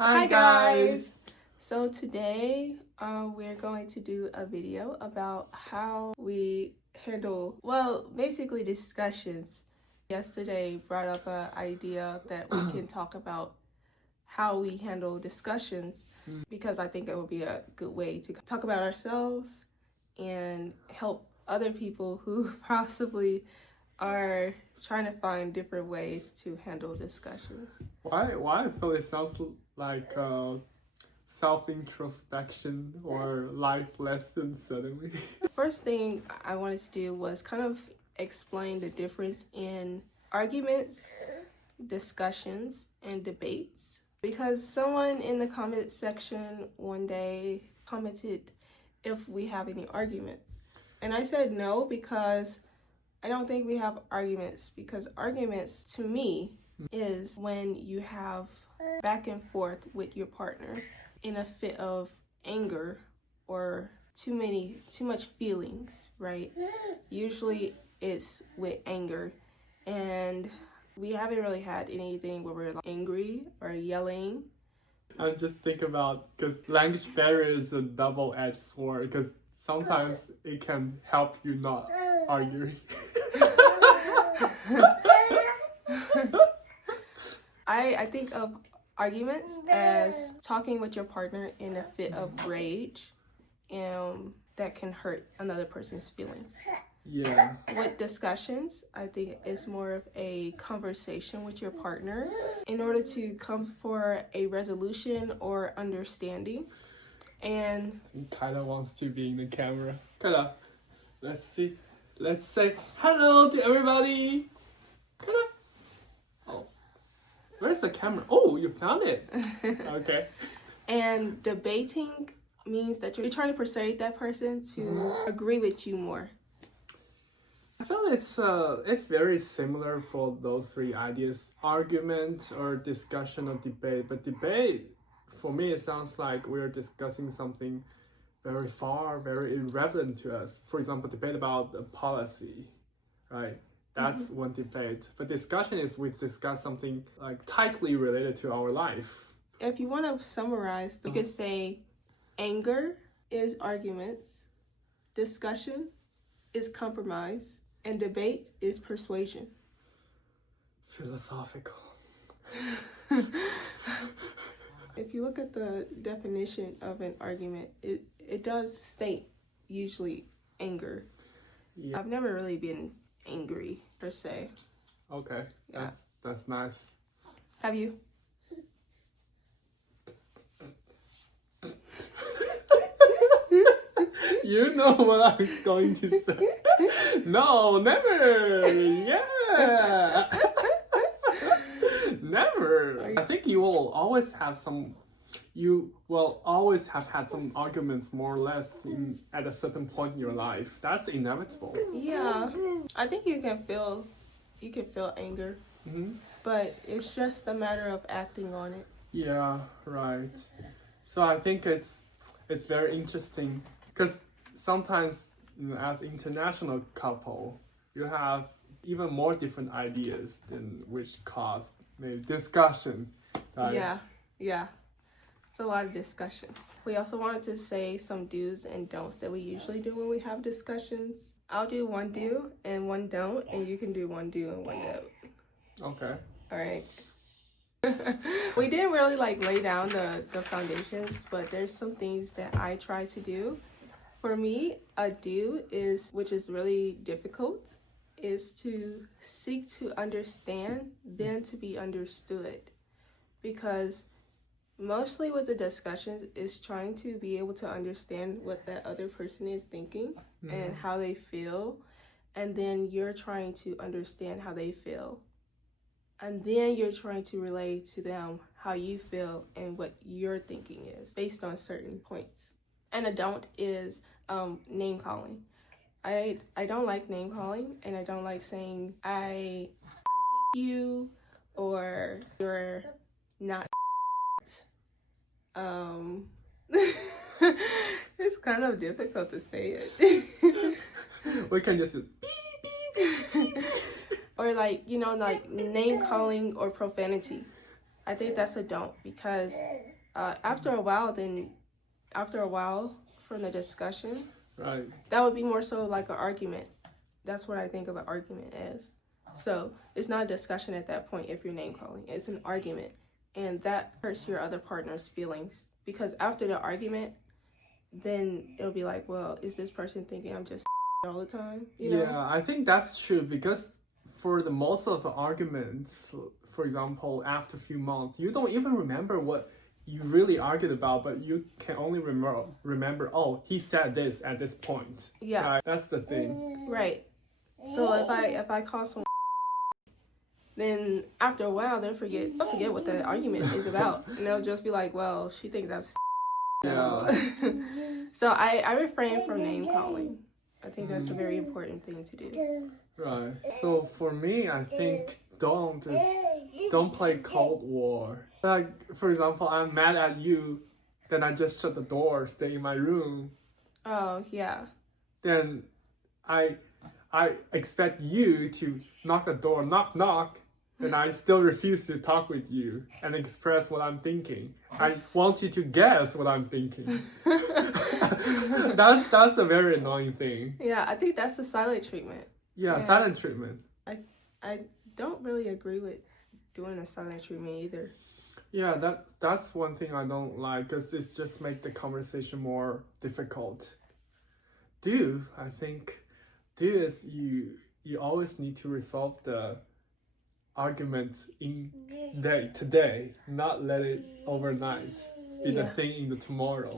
Hi guys! So today we're going to do a video about how we handle, basically discussions. Yesterday brought up an idea that we can talk about how we handle discussions because I think it would be a good way to talk about ourselves and help other people who possibly are trying to find different ways to handle discussions. Why I feel it sounds like self-introspection or life lesson suddenly. First thing I wanted to do was kind of explain the difference in arguments, discussions, and debates. Because someone in the comment section one day commented if we have any arguments. And I said no, because I don't think we have arguments, because arguments to me is when you have back and forth with your partner in a fit of anger or too much feelings, right? Usually it's with anger, and we haven't really had anything where we're angry or yelling. I just think about, because language barrier is a double-edged sword, because sometimes it can help you not arguing. I think of arguments as talking with your partner in a fit of rage, and that can hurt another person's feelings. Yeah. With discussions, I think it's more of a conversation with your partner in order to come for a resolution or understanding. And Kyla wants to be in the camera. Kyla, let's see. Let's say hello to everybody. Kyla. Oh, where's the camera? Oh, you found it. Okay. And debating means that you're trying to persuade that person to agree with you more. I feel it's very similar for those three ideas: argument or discussion or debate. But debate, for me, it sounds like we're discussing something very far, very irrelevant to us. For example, debate about a policy, right? That's one debate. But discussion is we discuss something like tightly related to our life. If you want to summarize, you could say anger is arguments, discussion is compromise, and debate is persuasion. Philosophical. If you look at the definition of an argument, it does state usually anger. Yeah. I've never really been angry per se. Okay, that's nice. Have you? You know what I was going to say. No, never. Yeah. Never. I think you will always have had some arguments more or less at a certain point in your life. That's inevitable. Yeah. I think you can feel anger. But it's just a matter of acting on it. Yeah, right. So I think it's very interesting because sometimes, as international couple, you have even more different ideas than which cause maybe discussion. Right? Yeah. It's a lot of discussions. We also wanted to say some do's and don'ts that we usually do when we have discussions. I'll do one do and one don't, and you can do one do and one don't. Okay. All right. We didn't really lay down the foundations, but there's some things that I try to do. For me, a do which is really difficult, is to seek to understand, then to be understood. Because mostly with the discussions is trying to be able to understand what that other person is thinking and how they feel. And then you're trying to understand how they feel. And then you're trying to relay to them how you feel and what your thinking is based on certain points. And a don't is name calling. I don't like name calling, and I don't like saying I hate you or you're not. It's kind of difficult to say it. We can just or name calling or profanity. I think that's a don't, because after a while from the discussion, Right. that would be more so like an argument. That's what I think of an argument as. So it's not a discussion at that point if you're name calling. It's an argument. And that hurts your other partner's feelings. Because after the argument, then it'll be like, well, is this person thinking I'm just all the time? You know? Yeah, I think that's true because for the most of the arguments, for example, after a few months, you don't even remember what you really argued about, but you can only remember, oh, he said this at this point. Yeah. Right? That's the thing. Right. So if I call someone, then after a while they'll forget what the argument is about, and they'll just be like, well, she thinks I'm Yeah. So I refrain from name calling. I think that's a very important thing to do. Right. So for me, I think don't play Cold War. Like, for example, I'm mad at you, then I just shut the door, stay in my room. Oh, yeah. Then I expect you to knock the door, knock, and I still refuse to talk with you and express what I'm thinking. I want you to guess what I'm thinking. That's a very annoying thing. Yeah, I think that's the silent treatment. Yeah, silent treatment. I don't really agree with doing a silent treatment either. Yeah, that's one thing I don't like because it's just make the conversation more difficult. I think is you always need to resolve the arguments in today, not let it overnight be the thing in the tomorrow.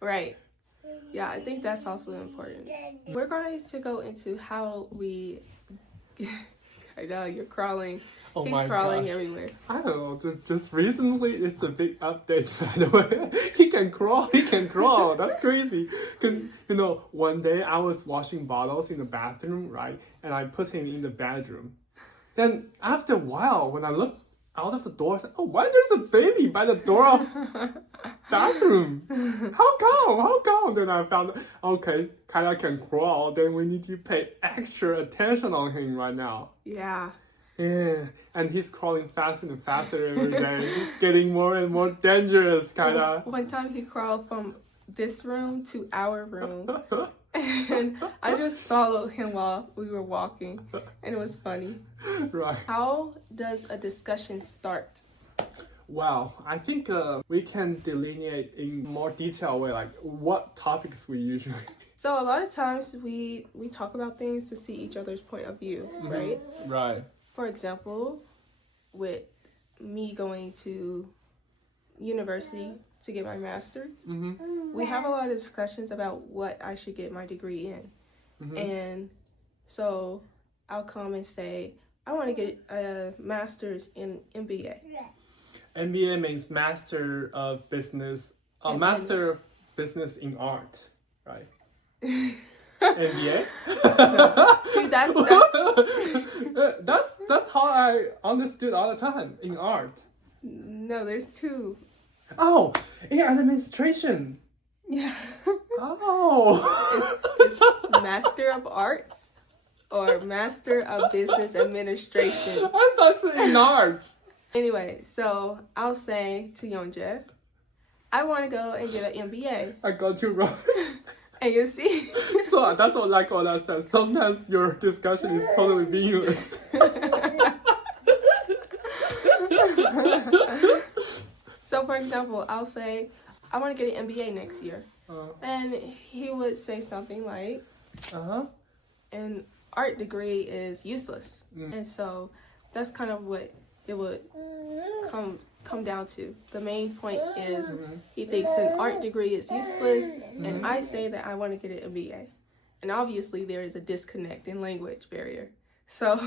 Right. Yeah, I think that's also important. We're going to go into how we I know you're crawling. Oh He's my crawling gosh. everywhere. I don't know, just recently it's a big update, by the way. He can crawl. That's crazy. Because, one day I was washing bottles in the bathroom, right? And I put him in the bedroom. Then after a while, when I look out of the door, I said, oh, why there's a baby by the door of bathroom? How come? Then I found, okay, Kaya can crawl, then we need to pay extra attention on him right now. Yeah. Yeah, and he's crawling faster and faster every day. He's getting more and more dangerous, kinda. One time he crawled from this room to our room, and I just followed him while we were walking, and it was funny. Right. How does a discussion start? Wow, I think we can delineate in more detail way, like what topics we usually. So a lot of times we talk about things to see each other's point of view, right? Right. For example, with me going to university to get my master's, we have a lot of discussions about what I should get my degree in. And so I'll come and say, I want to get a master's in MBA. MBA means Master of Business, Master of Business in Art, right? MBA? See, that's how I understood all the time in art. No, there's two. Oh, in administration. Yeah. Oh. It's Master of Arts or Master of Business Administration. I thought it's in art. Anyway, so I'll say to Yeonje, I want to go and get an MBA. I got you wrong. And you see? So that's what I said. Sometimes your discussion is totally meaningless. So, for example, I'll say, I want to get an MBA next year. And he would say something like, an art degree is useless. And so that's kind of what it would come down to. The main point is he thinks an art degree is useless, and I say that I want to get an MBA. And obviously there is a disconnect in language barrier. So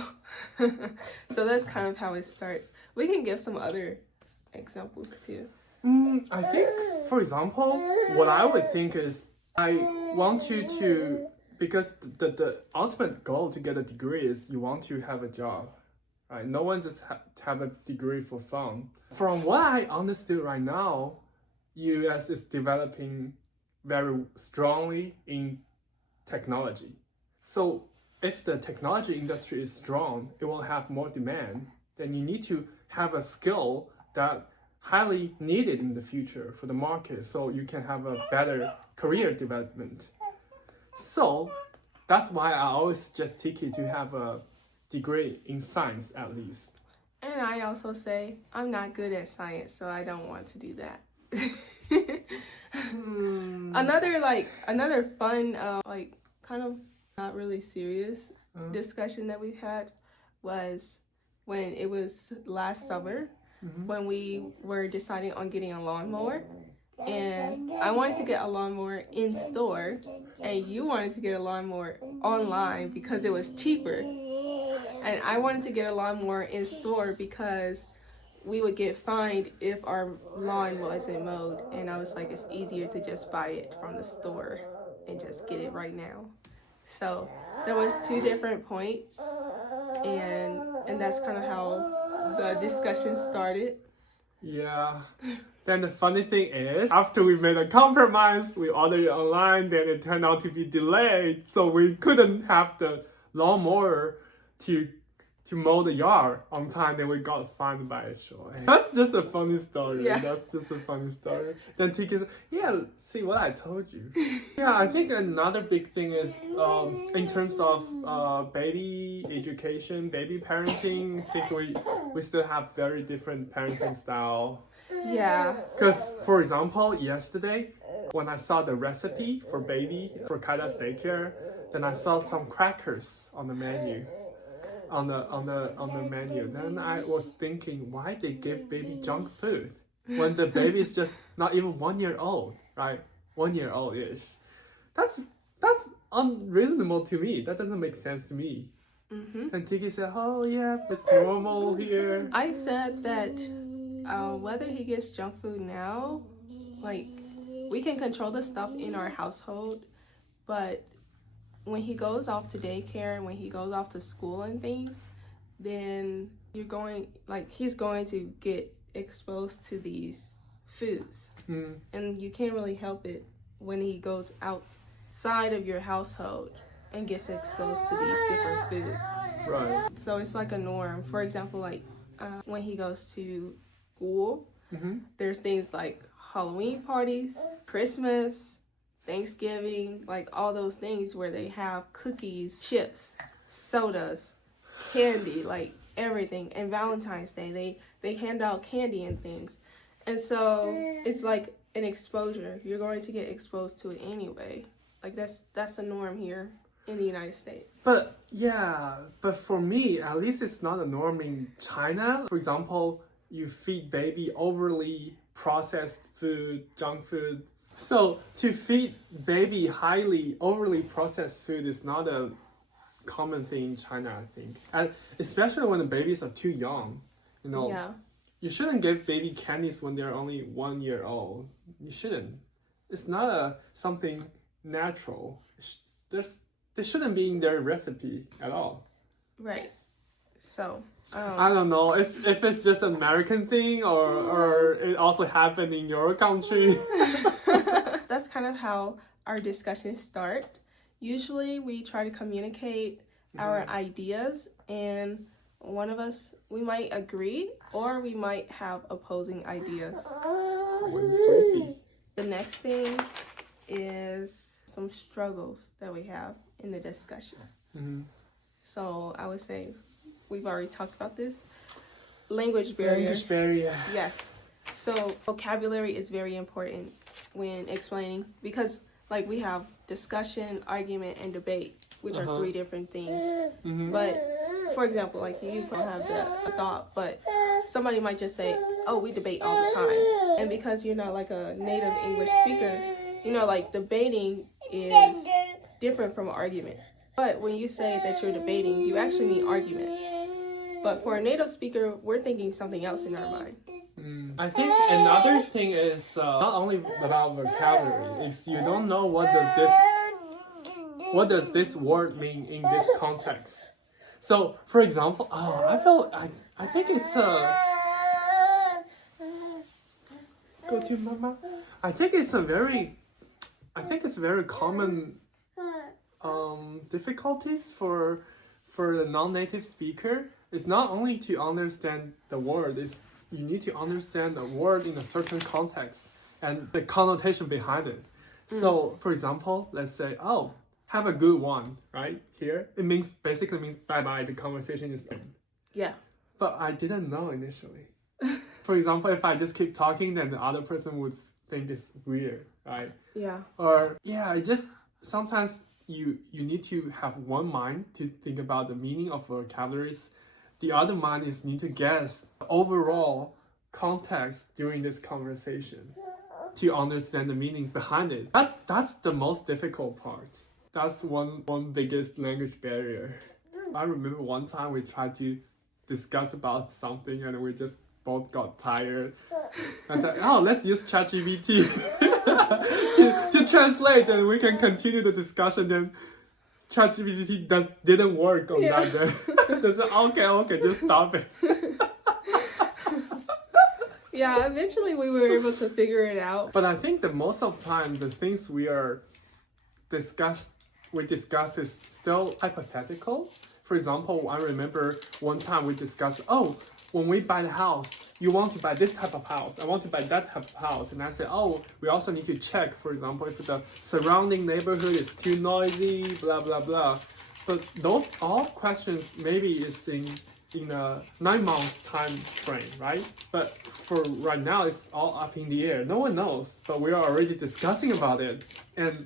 that's kind of how it starts. We can give some other examples too. I think, for example, what I would think is I want you to, because the ultimate goal to get a degree is you want to have a job. Right? No one just have a degree for fun. From what I understood right now, US is developing very strongly in technology. So if the technology industry is strong, it will have more demand. Then you need to have a skill that highly needed in the future for the market, so you can have a better career development. So that's why I always suggest Tiki to have a degree in science at least. And I also say I'm not good at science, so I don't want to do that. Another fun, kind of not really serious discussion that we had was when it was last summer when we were deciding on getting a lawnmower. And I wanted to get a lawnmower in store, and you wanted to get a lawnmower online because it was cheaper. And I wanted to get a lawnmower in store because we would get fined if our lawn wasn't mowed. And I was like, it's easier to just buy it from the store and just get it right now. So there was 2 different points, and that's kind of how the discussion started. Yeah. Then the funny thing is, after we made a compromise, we ordered it online, then it turned out to be delayed, so we couldn't have the lawnmower to mow the yard on time, then we got fined by it. So that's just a funny story. Yeah. That's just a funny story. Then Tiki said, yeah, see what I told you. Yeah, I think another big thing is in terms of baby education, baby parenting, I think we still have very different parenting style. Yeah. Because, for example, yesterday, when I saw the recipe for Kaida's daycare, then I saw some crackers on the menu. On the menu. Then I was thinking, why they give baby junk food when the baby is just not even 1 year old, right? 1 year old ish. That's unreasonable to me. That doesn't make sense to me. And Tiki said, oh yeah, it's normal here. I said that whether he gets junk food now, like, we can control the stuff in our household, but when he goes off to daycare and when he goes off to school and things, then he's going to get exposed to these foods. And you can't really help it when he goes outside of your household and gets exposed to these different foods. Right. So it's like a norm. For example, when he goes to school, there's things like Halloween parties, Christmas, Thanksgiving, like all those things where they have cookies, chips, sodas, candy, like everything. And Valentine's Day, they hand out candy and things. And so it's like an exposure. You're going to get exposed to it anyway. Like that's a norm here in the United States. But for me, at least it's not a norm in China. For example, you feed baby overly processed food, junk food. So to feed baby highly overly processed food is not a common thing in China, I think. And especially when the babies are too young, Yeah. You shouldn't give baby candies when they're only 1 year old. You shouldn't. It's not something natural. They shouldn't be in their recipe at all. Right. So I don't know if it's just an American thing or it also happened in your country. That's kind of how our discussions start. Usually we try to communicate our ideas, and one of us, we might agree or we might have opposing ideas. The next thing is some struggles that we have in the discussion. So I would say we've already talked about this. Language barrier. Yes. So vocabulary is very important when explaining, because like we have discussion, argument, and debate, which are 3 different things. But for example, like you don't have the thought, but somebody might just say, oh, we debate all the time. And because you're not like a native English speaker, like debating is different from an argument. But when you say that you're debating, you actually mean argument. But for a native speaker, we're thinking something else in our mind. I think another thing is not only about vocabulary, is you don't know what does this word mean in this context. So, for example, I think it's go to mama. I think it's very common difficulties for the non-native speaker it's not only to understand the word, it's you need to understand the word in a certain context and the connotation behind it. So, for example, let's say, oh, have a good one, right? Here, it basically means bye-bye, the conversation is end. Yeah. But I didn't know initially. For example, if I just keep talking, then the other person would think it's weird, right? Yeah. Or, yeah, I just, sometimes you need to have one mind to think about the meaning of vocabularies. The other mind is need to guess the overall context during this conversation to understand the meaning behind it. That's the most difficult part. That's one biggest language barrier. I remember one time we tried to discuss about something and we just both got tired. I said, oh, let's use ChatGPT to translate and we can continue the discussion. Then ChatGPT didn't work on that day. They said, okay, just stop it. Yeah, eventually we were able to figure it out. But I think that most of the time, the things we discuss is still hypothetical. For example, I remember one time we discussed, oh, when we buy the house, you want to buy this type of house, I want to buy that type of house. And I said, oh, we also need to check, for example, if the surrounding neighborhood is too noisy, blah, blah, blah. But those all questions maybe is in a 9-month time frame, right? But for right now, it's all up in the air. No one knows, but we are already discussing about it. And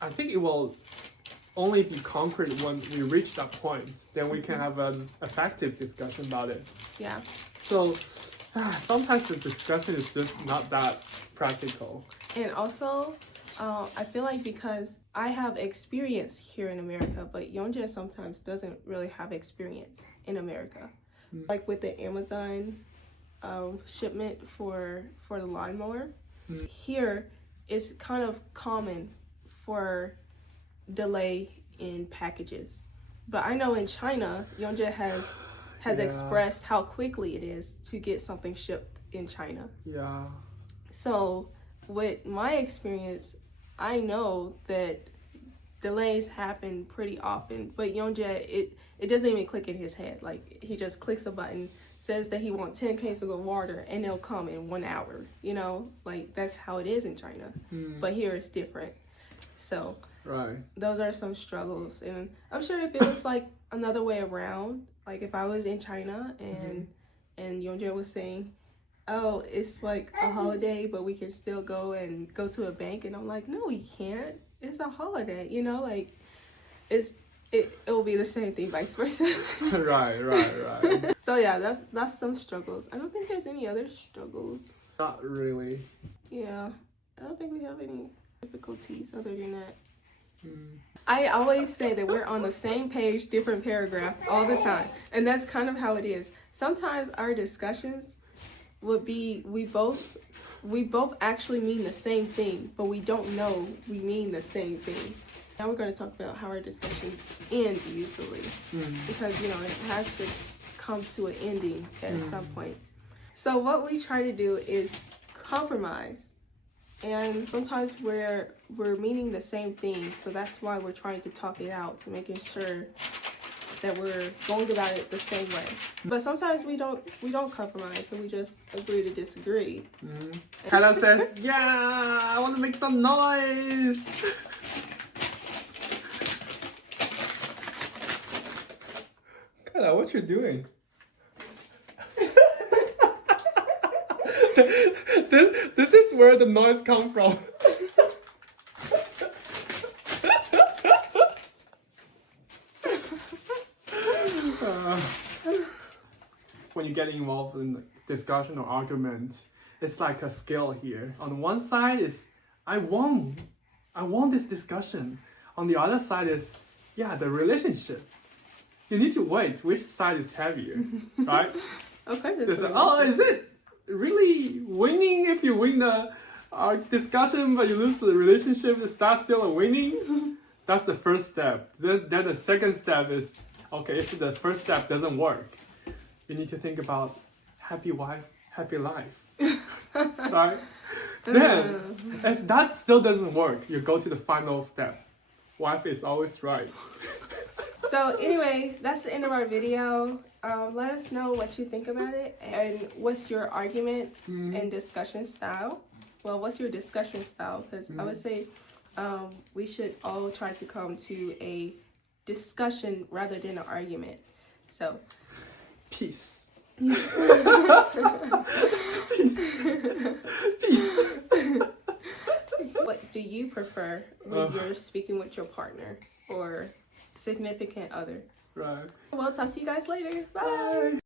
I think it will only be concrete when we reach that point. Then we can have an effective discussion about it. Yeah. So sometimes the discussion is just not that practical. And also, I feel like because I have experience here in America, but Yonja sometimes doesn't really have experience in America. Like with the Amazon shipment for the lawnmower, here it's kind of common for delay in packages. But I know in China, Yonja has expressed how quickly it is to get something shipped in China. Yeah. So with my experience, I know that delays happen pretty often, but Yonja, it doesn't even click in his head. Like, he just clicks a button, says that he wants 10 cases of water, and they'll come in 1 hour, you know? Like, that's how it is in China. But here it's different. So Right. those are some struggles. And I'm sure if it was like another way around, like if I was in China and Yonja was saying, oh, it's like a holiday, but we can still go to a bank. And I'm like, no, we can't. It's a holiday, you know, like it will be the same thing, vice versa. Right. So yeah, that's some struggles. I don't think there's any other struggles. Not really. Yeah, I don't think we have any difficulties other than that. I always say that we're on the same page, different paragraph all the time. And that's kind of how it is. Sometimes our discussions would be, we both actually mean the same thing, but we don't know we mean the same thing. Now we're going to talk about how our discussions end usually. Because, you know, it has to come to an ending at some point. So what we try to do is compromise. And sometimes we're meaning the same thing, so that's why we're trying to talk it out, to making sure that we're going about it the same way. But sometimes we don't compromise, so we just agree to disagree. Kayla said, yeah, I want to make some noise. Kayla, what you doing? This is where the noise comes from. When you get involved in discussion or argument, it's like a skill here. On one side is, I won this discussion. On the other side is, the relationship. You need to wait which side is heavier, right? Okay. Is it really winning if you win the discussion but you lose the relationship? Is that still a winning? That's the first step. Then the second step is, okay, if the first step doesn't work, you need to think about happy wife, happy life. Right? Then, if that still doesn't work, you go to the final step. Wife is always right. So anyway, that's the end of our video. Let us know what you think about it and what's your argument and discussion style. Well, what's your discussion style? Because I would say we should all try to come to a discussion rather than an argument. So, Peace. what do you prefer when you're speaking with your partner or significant other? Right. We'll talk to you guys later. Bye.